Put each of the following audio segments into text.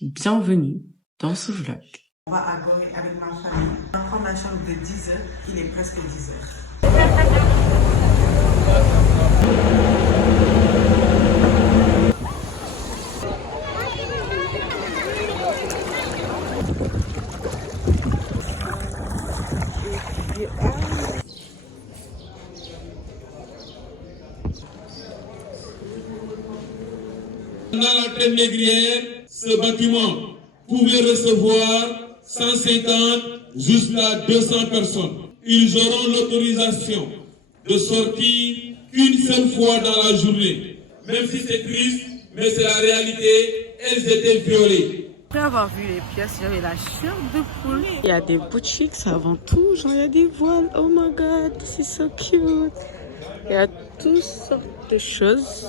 Bienvenue dans ce vlog. On va à Gorée avec ma famille. On va prendre la chambre de 10h, il est presque 10h. Dans la Plaine négrière, ce bâtiment pouvait recevoir 150 jusqu'à 200 personnes. Ils auront l'autorisation de sortir une seule fois dans la journée. Même si c'est triste, mais c'est la réalité, elles étaient violées. Après avoir vu les pièces, j'avais la chair de poule. Il y a des boutiques, ça vend tout. Genre, il y a des voiles. Oh my god, this is so cute. Il y a toutes sortes de choses.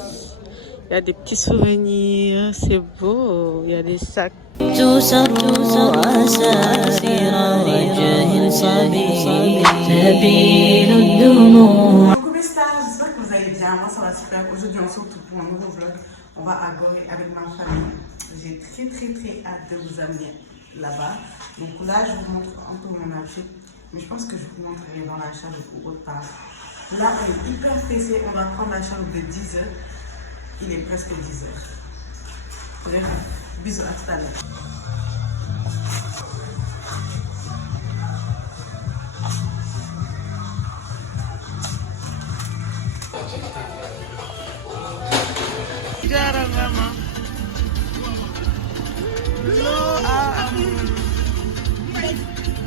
Il y a des petits souvenirs, c'est beau. Il y a des sacs. Coucou mes stars, j'espère que vous allez bien. Moi ça va super. Aujourd'hui on se retrouve pour un nouveau vlog. On va à Gorée avec ma famille. J'ai très hâte de vous amener là-bas. Donc là je vous montre un peu mon outfit. Mais je pense que je vous montrerai dans la chambre ou autre part. Là on est hyper pressé. On va prendre la chambre de 10h. Il est presque 10h. Bref, bisous, à tout à l'heure. Maman.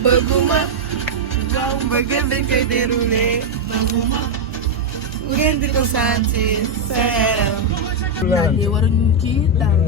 Baguma. Bagan dañ koy déroulé. Bu ngeen di ko sentir sa yaram. Daal di waruñu kii daal.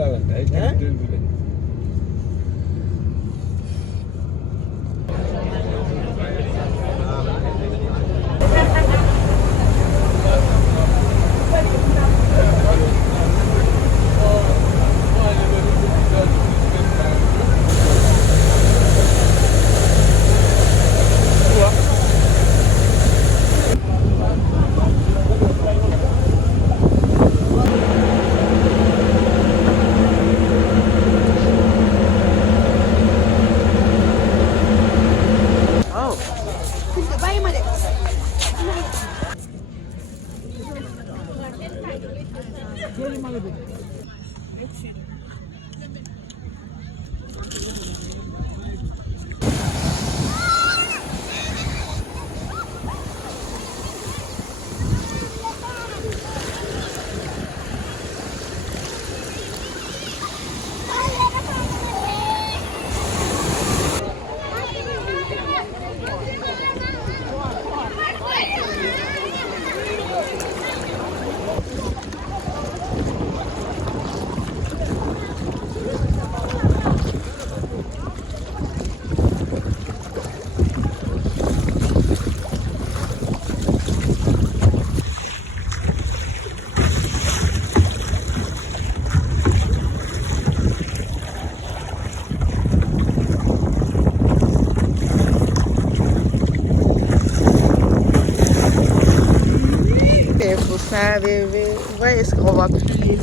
Bébé, ouais, est-ce qu'on va plus l'île?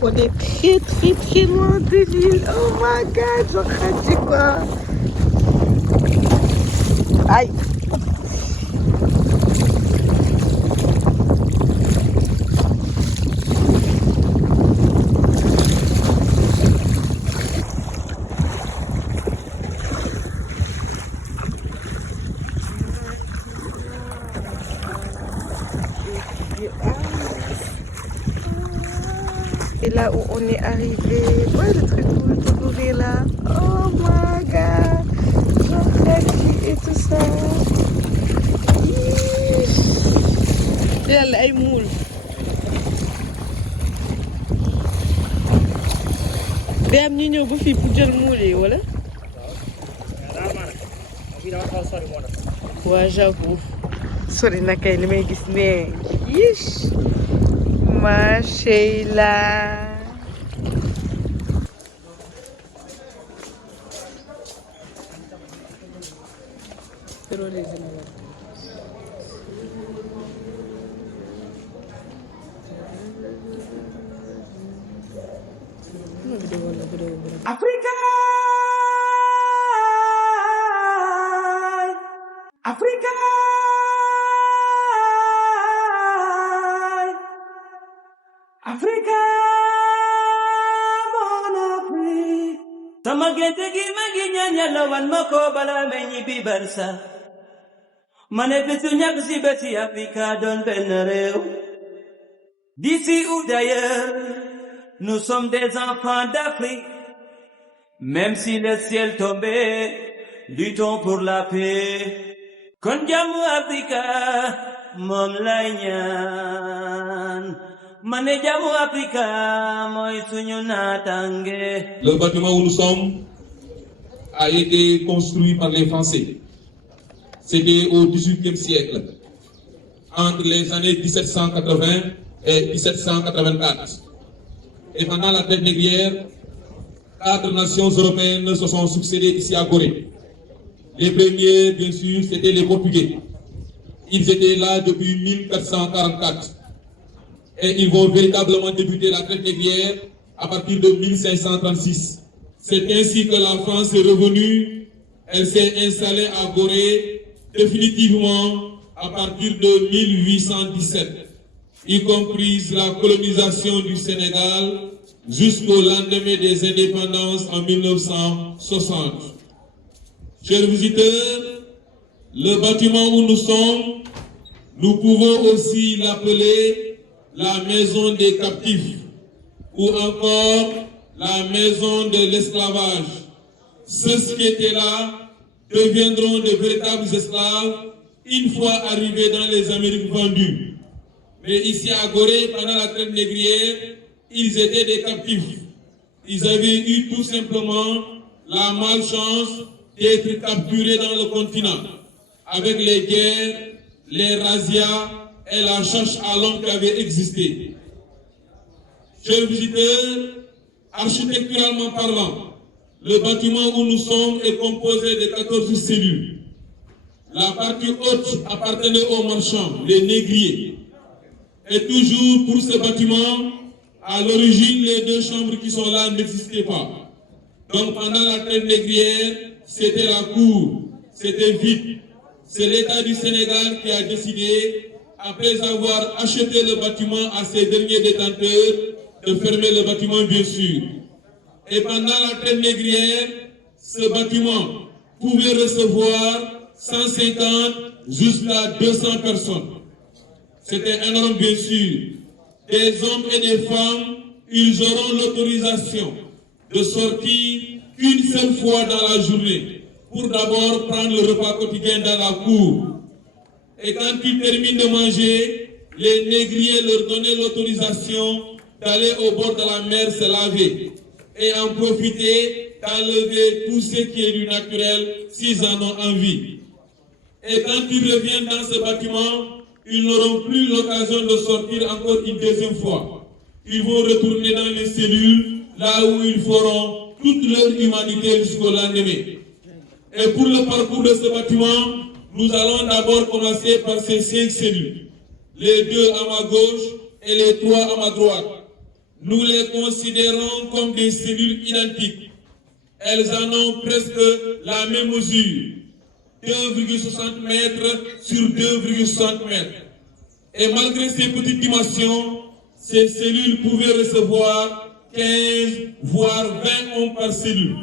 On est très loin de l'île. Oh my god, j'en rate quoi. Aïe. Et là où on est arrivé, ouais, le truc où on peut ouvrir là. Oh my god, genre Khadi et tout ça. Yalla ay moule. Day am ñu ñëw ba fii pour jël moule yi wala? Ouais, j'avoue. Sori na kay li may gis ne. Yish. Ma Sheila. Pero les video. Africa, Africa, Africa, Monopoly. Sama gente gi magi nyanya wan mako bala menyi bi barsa. Mane betu nyak si beti Africa don benreu. D'ici ou d'ailleurs, nous sommes des enfants d'Afrique. Même si le ciel tombait, luttons pour la paix. Kon jamu Africa, mom lay ñaan. Mané jamu Africa, moy suñu natangue. Le bâtiment où nous sommes a été construit par les Français. C'était au XVIIIe siècle, entre les années 1780 et 1784. Et pendant la traite négrière, 4 nations européennes se sont succédées ici à Gorée. Les premiers, bien sûr, c'était les Portugais. Ils étaient là depuis 1444. Et ils vont véritablement débuter la traite négrière à partir de 1536. C'est ainsi que la France est revenue. Elle s'est installée à Gorée définitivement à partir de 1817, y compris la colonisation du Sénégal jusqu'au lendemain des indépendances en 1960. Chers visiteurs, le bâtiment où nous sommes, nous pouvons aussi l'appeler la maison des captifs ou encore la maison de l'esclavage. Ceux qui étaient là deviendront de véritables esclaves une fois arrivés dans les Amériques vendues. Mais ici à Gorée, pendant la traite négrière, ils étaient des captifs. Ils avaient eu tout simplement la malchance d'être capturés dans le continent, avec les guerres, les razzias et la chasse à l'homme qui avait existé. Chers visiteurs, architecturalement parlant, le bâtiment où nous sommes est composé de 14 cellules. La partie haute appartenait aux marchands, les négriers. Et toujours pour ce bâtiment, à l'origine, les 2 chambres qui sont là n'existaient pas. Donc pendant la traite négrière, c'était la cour, c'était vide. C'est l'État du Sénégal qui a décidé, après avoir acheté le bâtiment à ses derniers détenteurs, de fermer le bâtiment bien sûr. Et pendant la traite négrière, ce bâtiment pouvait recevoir 150 jusqu'à 200 personnes. C'était énorme bien sûr. Des hommes et des femmes, ils auront l'autorisation de sortir une seule fois dans la journée pour d'abord prendre le repas quotidien dans la cour. Et quand ils terminent de manger, les négriers leur donnaient l'autorisation d'aller au bord de la mer se laver et en profiter d'enlever tout ce qui est du naturel s'ils en ont envie. Et quand ils reviennent dans ce bâtiment, ils n'auront plus l'occasion de sortir encore une deuxième fois. Ils vont retourner dans les cellules, là où ils feront toute leur humanité jusqu'au lendemain. Et pour le parcours de ce bâtiment, nous allons d'abord commencer par ces 5 cellules. Les 2 à ma gauche et les 3 à ma droite. Nous les considérons comme des cellules identiques. Elles en ont presque la même mesure. 2,60 mètres sur 2,60 mètres. Et malgré ces petites dimensions, ces cellules pouvaient recevoir 15 voire 20 hommes par cellule.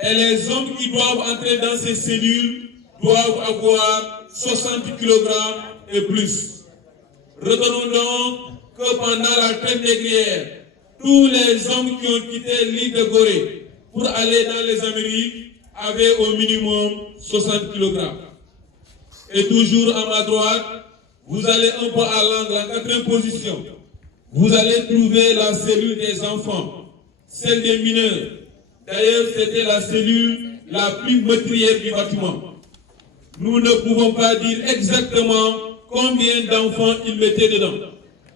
Et les hommes qui doivent entrer dans ces cellules doivent avoir 60 kg et plus. Retenons donc que pendant la traite négrière, tous les hommes qui ont quitté l'île de Gorée pour aller dans les Amériques avaient au minimum 60 kg. Et toujours à ma droite, vous allez un peu à l'angle, en 4e position. Vous allez trouver la cellule des enfants, celle des mineurs. D'ailleurs, c'était la cellule la plus meurtrière du bâtiment. Nous ne pouvons pas dire exactement combien d'enfants ils mettaient dedans.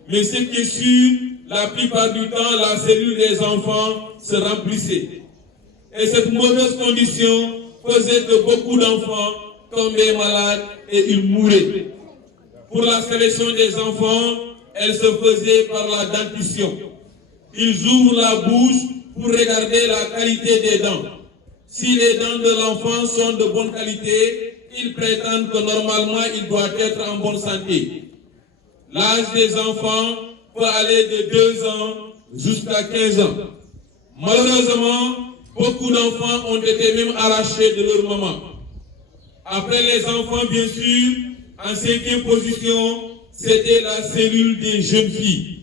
Mais ce qui est sûr, la plupart du temps, la cellule des enfants se remplissait. Et cette mauvaise condition faisait que beaucoup d'enfants tombaient malades et ils mouraient. Pour la sélection des enfants, elle se faisait par la dentition. Ils ouvrent la bouche pour regarder la qualité des dents. Si les dents de l'enfant sont de bonne qualité, ils prétendent que normalement il doit être en bonne santé. L'âge des enfants peut aller de 2 ans jusqu'à 15 ans. Malheureusement, beaucoup d'enfants ont été même arrachés de leur maman. Après les enfants, bien sûr, en 5e position, c'était la cellule des jeunes filles.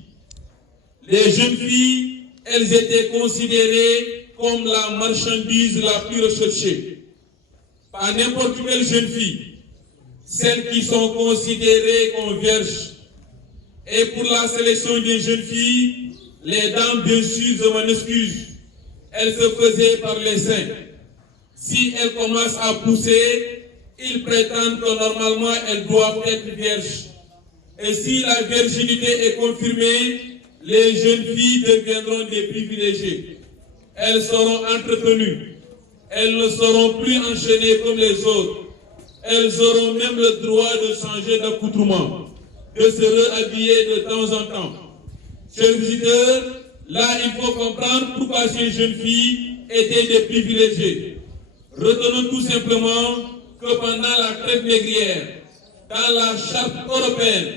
Les jeunes filles, elles étaient considérées comme la marchandise la plus recherchée. Pas n'importe quelle jeune fille, celles qui sont considérées comme vierges. Et pour la sélection des jeunes filles, les dames, bien sûr, je m'en excuse, elles se faisaient par les seins. Si elles commencent à pousser, ils prétendent que normalement elles doivent être vierges. Et si la virginité est confirmée, les jeunes filles deviendront des privilégiées. Elles seront entretenues. Elles ne seront plus enchaînées comme les autres. Elles auront même le droit de changer d'accoutrement, de se réhabiller de temps en temps. Chers visiteurs, là il faut comprendre pourquoi ces jeunes filles étaient des privilégiées. Retenons tout simplement que pendant la traite négrière, dans la charte européenne,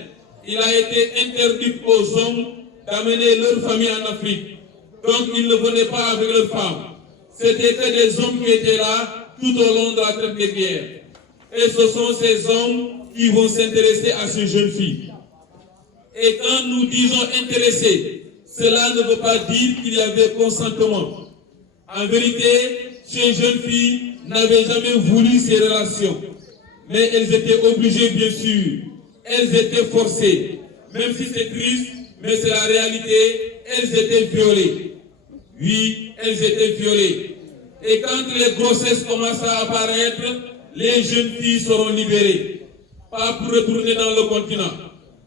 il a été interdit aux hommes d'amener leur famille en Afrique. Donc ils ne venaient pas avec leurs femmes. C'était que des hommes qui étaient là tout au long de la traite négrière. Et ce sont ces hommes qui vont s'intéresser à ces jeunes filles. Et quand nous disons intéressés, cela ne veut pas dire qu'il y avait consentement. En vérité, ces jeunes filles n'avaient jamais voulu ces relations. Mais elles étaient obligées, bien sûr. Elles étaient forcées. Même si c'est triste, mais c'est la réalité, elles étaient violées. Oui, elles étaient violées. Et quand les grossesses commencent à apparaître, les jeunes filles seront libérées. Pas pour retourner dans le continent.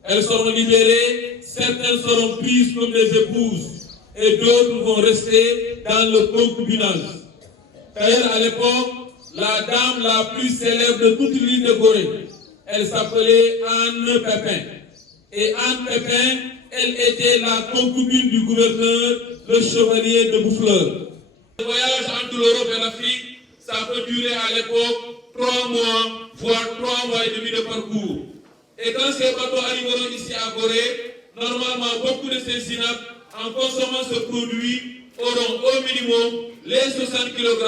Elles seront libérées, certaines seront prises comme des épouses, et d'autres vont rester dans le concubinage. D'ailleurs, à l'époque, la dame la plus célèbre de toute l'île de Gorée, elle s'appelait Anne Pépin. Et Anne Pépin, elle était la concubine du gouverneur, le chevalier de Bouffleur. Le voyage entre l'Europe et l'Afrique, ça peut durer à l'époque 3 mois, voire 3 mois et demi de parcours. Et quand ces bateaux arriveront ici à Gorée, normalement beaucoup de ces SINAP, en consommant ce produit, auront au minimum les 60 kg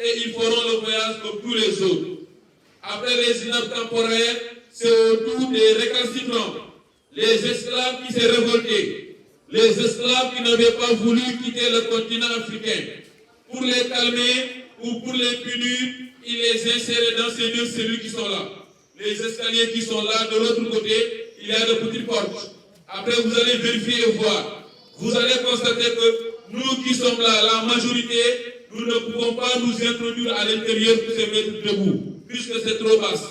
et ils feront le voyage comme tous les autres. Après les SINAP temporaires, c'est au tour des récalcitrants, les esclaves qui s'est révoltés, les esclaves qui n'avaient pas voulu quitter le continent africain. Pour les calmer ou pour les punir, il les insérait dans ces 2 cellules qui sont là. Les escaliers qui sont là, de l'autre côté, il y a de petites portes. Après, vous allez vérifier et voir. Vous allez constater que nous qui sommes là, la majorité, nous ne pouvons pas nous introduire à l'intérieur pour se mettre debout, puisque c'est trop basse.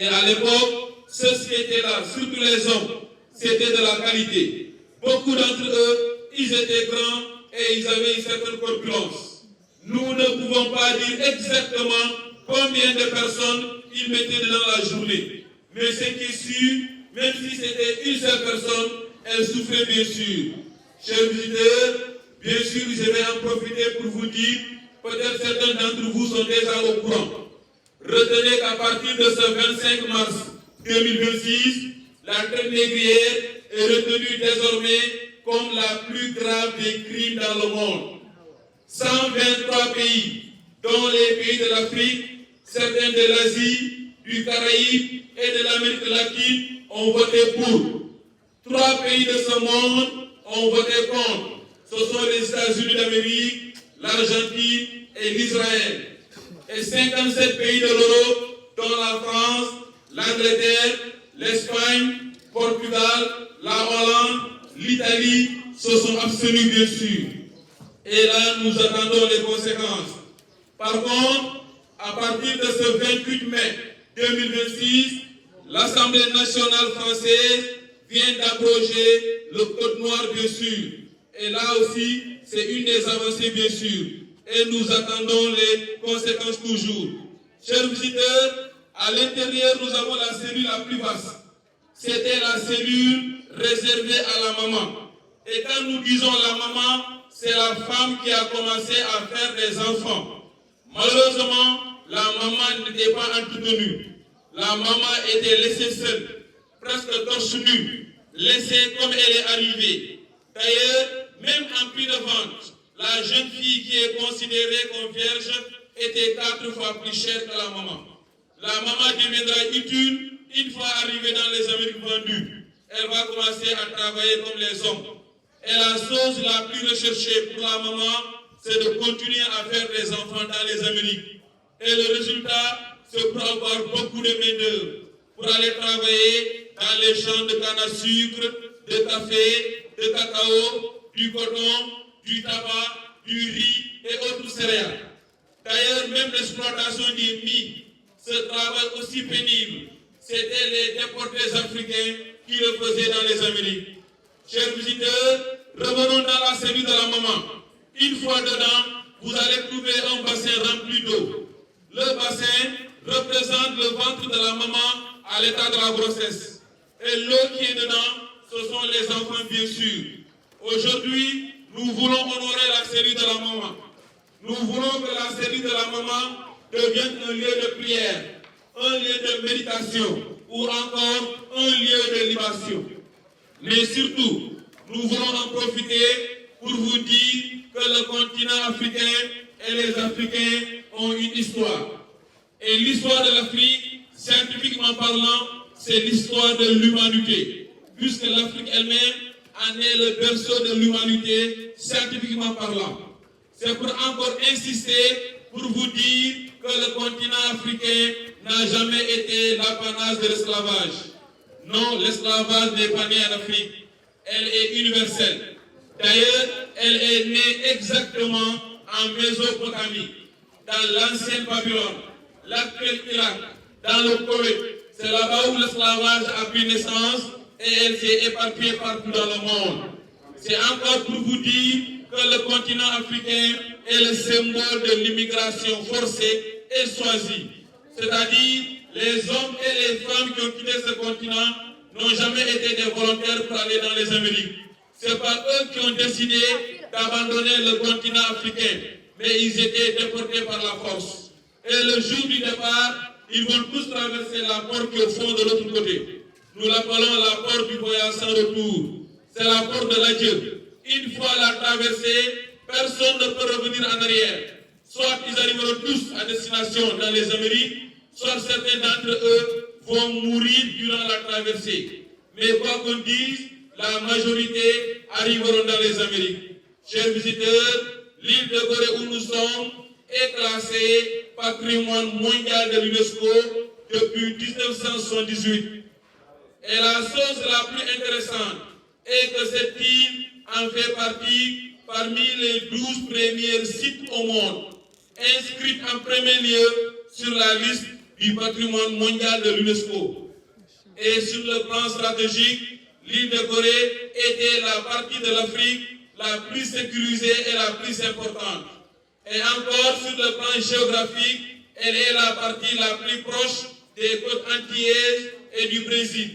Et à l'époque, ceux qui étaient là, surtout les hommes, c'était de la qualité. Beaucoup d'entre eux, ils étaient grands et ils avaient une certaine corpulence. Nous ne pouvons pas dire exactement combien de personnes ils mettaient dans la journée. Mais ce qui est sûr, même si c'était une seule personne, elle souffrait bien sûr. Chers visiteurs, bien sûr, je vais en profiter pour vous dire, peut-être certains d'entre vous sont déjà au courant. Retenez qu'à partir de ce 25 mars 2026, la traite négrière est retenue désormais comme la plus grave des crimes dans le monde. 123 pays, dont les pays de l'Afrique, certains de l'Asie, du Caraïbe et de l'Amérique latine ont voté pour. 3 pays de ce monde ont voté contre. Ce sont les États-Unis d'Amérique, l'Argentine et l'Israël. Et 57 pays de l'Europe, dont la France, l'Angleterre, l'Espagne, Portugal, la Hollande, l'Italie, se sont abstenus bien sûr. Et là, nous attendons les conséquences. Par contre, à partir de ce 28 mai 2026, l'Assemblée nationale française vient d'abroger le Code noir, bien sûr. Et là aussi, c'est une des avancées, bien sûr. Et nous attendons les conséquences toujours. Chers visiteurs, à l'intérieur, nous avons la cellule la plus vaste. C'était la cellule réservée à la maman. Et quand nous disons la maman, c'est la femme qui a commencé à faire des enfants. Malheureusement, la maman n'était pas entretenue. La maman était laissée seule, presque torse nue, laissée comme elle est arrivée. D'ailleurs, même en prix de vente, la jeune fille qui est considérée comme vierge était 4 fois plus chère que la maman. La maman deviendra utile une fois arrivée dans les Amériques vendues. Elle va commencer à travailler comme les hommes. Et la chose la plus recherchée pour la maman, c'est de continuer à faire des enfants dans les Amériques. Et le résultat, c'est pour avoir beaucoup de main-d'œuvre, pour aller travailler dans les champs de canne à sucre, de café, de cacao, du coton, du tabac, du riz et autres céréales. D'ailleurs, même l'exploitation des mines, ce travail aussi pénible, c'était les déportés africains qui le faisaient dans les Amériques. Chers visiteurs, revenons dans la cellule de la maman. Une fois dedans, vous allez trouver un bassin rempli d'eau. Le bassin représente le ventre de la maman à l'état de la grossesse. Et l'eau qui est dedans, ce sont les enfants bien sûr. Aujourd'hui, nous voulons honorer la cellule de la maman. Nous voulons que la cellule de la maman devienne un lieu de prière, un lieu de méditation ou encore un lieu de libation. Mais surtout, nous voulons en profiter pour vous dire que le continent africain et les Africains ont une histoire. Et l'histoire de l'Afrique, scientifiquement parlant, c'est l'histoire de l'humanité. Puisque l'Afrique elle-même en est le berceau de l'humanité, scientifiquement parlant. C'est pour encore insister, pour vous dire que le continent africain n'a jamais été l'apanage de l'esclavage. Non, l'esclavage n'est pas né en Afrique. Elle est universelle. D'ailleurs, elle est née exactement en Mésopotamie, dans l'ancienne Babylone, l'actuel Irak, dans le Koweït. C'est là-bas où l'esclavage a pris naissance et elle s'est éparpillée partout dans le monde. C'est encore pour vous dire que le continent africain est le symbole de l'immigration forcée et choisie. C'est-à-dire, les hommes et les femmes qui ont quitté ce continent n'ont jamais été des volontaires pour aller dans les Amériques. Ce n'est pas eux qui ont décidé d'abandonner le continent africain, mais ils étaient déportés par la force. Et le jour du départ, ils vont tous traverser la porte qui est au fond de l'autre côté. Nous l'appelons la porte du voyage sans retour. C'est la porte de l'adieu. Une fois la traversée, personne ne peut revenir en arrière. Soit ils arriveront tous à destination dans les Amériques, soit certains d'entre eux vont mourir durant la traversée. Mais quoi qu'on dise, la majorité arriveront dans les Amériques. Chers visiteurs, l'île de Gorée où nous sommes est classée patrimoine mondial de l'UNESCO depuis 1978. Et la chose la plus intéressante est que cette île en fait partie parmi les 12 premiers sites au monde, inscrite en premier lieu sur la liste du patrimoine mondial de l'UNESCO. Et sur le plan stratégique, l'île de Gorée était la partie de l'Afrique la plus sécurisée et la plus importante. Et encore sur le plan géographique, elle est la partie la plus proche des côtes antillaises et du Brésil.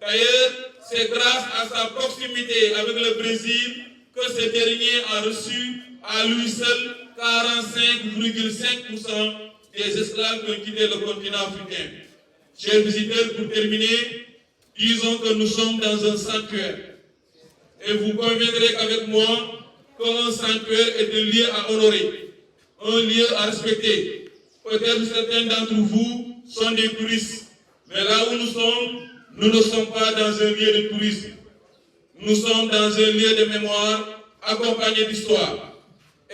D'ailleurs, c'est grâce à sa proximité avec le Brésil que ce dernier a reçu à lui seul 45,5% des esclaves qui ont quitté le continent africain. Chers visiteurs, pour terminer, disons que nous sommes dans un sanctuaire. Et vous conviendrez qu'avec moi, qu'un sanctuaire est un lieu à honorer, un lieu à respecter. Peut-être certains d'entre vous sont des touristes, mais là où nous sommes, nous ne sommes pas dans un lieu de tourisme. Nous sommes dans un lieu de mémoire accompagné d'histoire.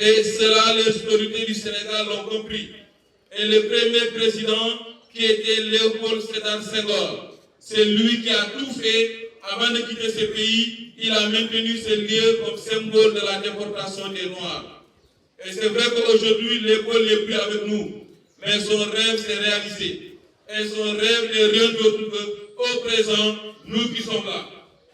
Et cela, les autorités du Sénégal l'ont compris. Et le premier président, qui était Léopold Sédar Senghor, c'est lui qui a tout fait avant de quitter ce pays. Il a maintenu ce lieu comme symbole de la déportation des Noirs. Et c'est vrai qu'aujourd'hui, Léopold n'est plus avec nous. Mais son rêve s'est réalisé. Et son rêve n'est rien d'autre qu'au présent, nous qui sommes là.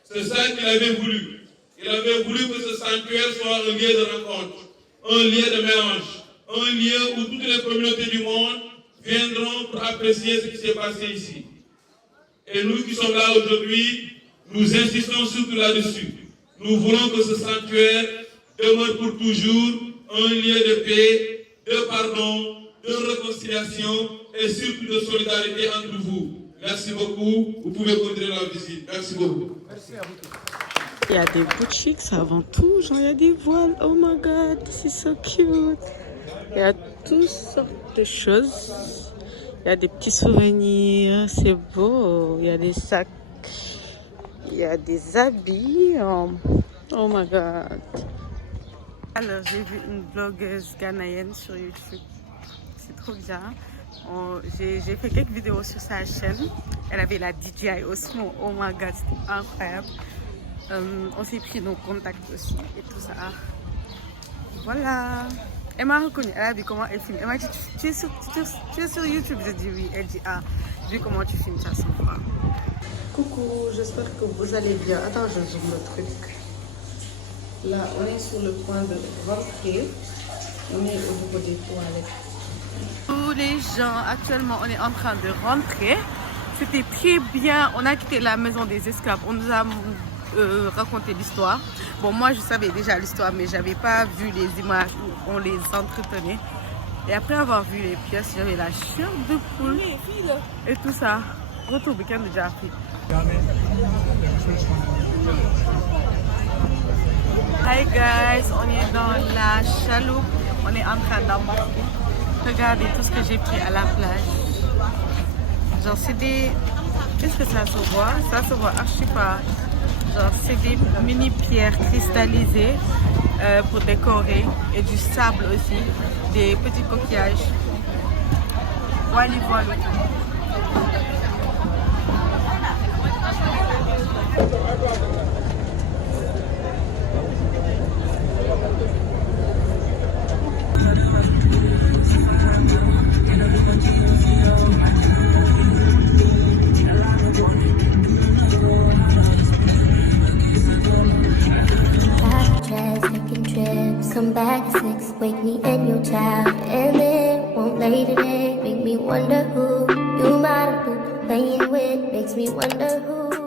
C'est ça qu'il avait voulu. Il avait voulu que ce sanctuaire soit un lieu de rencontre, un lieu de mélange, un lieu où toutes les communautés du monde viendront pour apprécier ce qui s'est passé ici. Et nous qui sommes là aujourd'hui, nous insistons surtout là-dessus. Nous voulons que ce sanctuaire demeure pour toujours un lieu de paix, de pardon, de réconciliation et surtout de solidarité entre vous. Merci beaucoup. Vous pouvez continuer la visite. Merci beaucoup. Merci à vous tous. Il y a des boutiques, ça vend tout. Genre, il y a des voiles. Oh my god, this is so cute. Il y a toutes sortes de choses. Il y a des petits souvenirs. C'est beau. Il y a des sacs. Il y a des habits. Oh my god. Alors, j'ai vu une blogueuse ghanéenne sur YouTube. C'est trop bien. J'ai fait quelques vidéos sur sa chaîne. Elle avait la DJI Osmo. Oh my god, c'était incroyable. On s'est pris nos contacts aussi et tout ça. Voilà. Elle m'a reconnue. Elle a vu comment elle filme. Elle m'a dit, tu es sur YouTube? J'ai dit oui. Elle dit, ah, vu comment tu filmes ça sans fois. Coucou, j'espère que vous allez bien. Attends, je zoome le truc. Là, on est sur le point de rentrer. On est au niveau des toilettes. Tous les gens, actuellement, on est en train de rentrer. C'était très bien. On a quitté la maison des esclaves. On nous a raconté l'histoire. Bon, moi, je savais déjà l'histoire, mais je n'avais pas vu les images où on les entretenait. Et après avoir vu les pièces, j'avais la chair de poule et tout ça. Retour week-end de Jaffi. Hi guys, on est dans la chaloupe. On est en train d'embarquer. Regardez tout ce que j'ai pris à la plage. Genre, c'est des... Qu'est-ce que ça se voit? Ça se voit archi pas. Genre, c'est des mini pierres cristallisées pour décorer. Et du sable aussi. Des petits coquillages. Voilà, voilà. Come back at 6, wake me and your child, and then won't lay today. Make me wonder who you might have been playing with. Makes me wonder who.